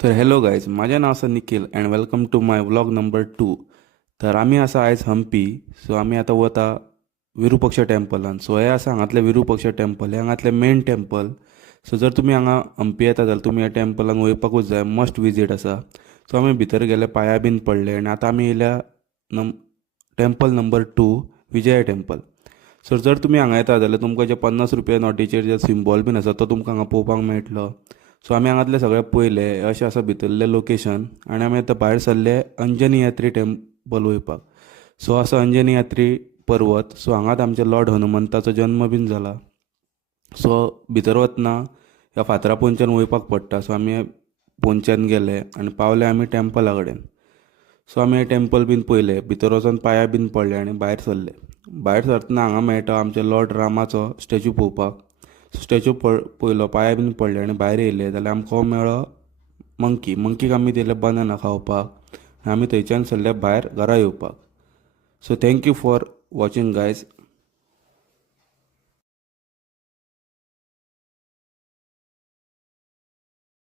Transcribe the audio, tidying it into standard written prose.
तर hello guys, माझें नाव आसा Nikhil and welcome to my vlog number 2. तर आमी आसा आयज हंपी. सो आमी आतां वता विरुपक्ष टेम्पलान. सो हे आसा हांगातलें विरुपक्ष टेम्पल, हे हांगातलें मेन टेम्पल. सो जर तुमी हांगा हंपी येता जाल्यार तुमी ह्या टेम्पलान वयपाकूच जाय, मस्ट विजीट आसा. सो आमी भितर गेले, पांयां बीन पडले आनी आतां आमी येयल्या नम temple number 2, Vijaya temple. So जर तुमी हांगा येता जाल्यार तुमकां जे 50 रुपया नोटीचेर जे सिम्बॉल बीन आसा तो तुमकां हांगा पळोवपाक मेळटलो. सो आमी हांगातले सगळे पयले, अशें आसा भितरलें लोकेशन. आनी आमी आतां भायर सरले अंजनी यात्री टेम्पल वयपाक. सो आसा अंजनी यात्री पर्वत. सो हांगाच आमच्या लॉर्ड हनुमंताचो जल्म बीन जाला. सो भितर वतना ह्या फातरा पोंदच्यान वयपाक पडटा. सो आमी पोंदच्यान गेले आनी पावले आमी टेम्पला कडेन. सो आमी हे टेम्पल बीन पयले, भितर वचोन पांयां बीन पडले आनी भायर सरले. भायर सरतना हांगा मेळटा आमच्या लॉर्ड रामाचो स्टॅच्यू पळोवपाक. स्टॅच्यू पयलो, पांयां बीन पडले आनी भायर येयले जाल्यार आमकां हो मेळ्ळो मंकीक आमी दिले बनाना खावपाक. आमी थंयच्यान सरले भायर घरा येवपाक. So thank you for watching guys.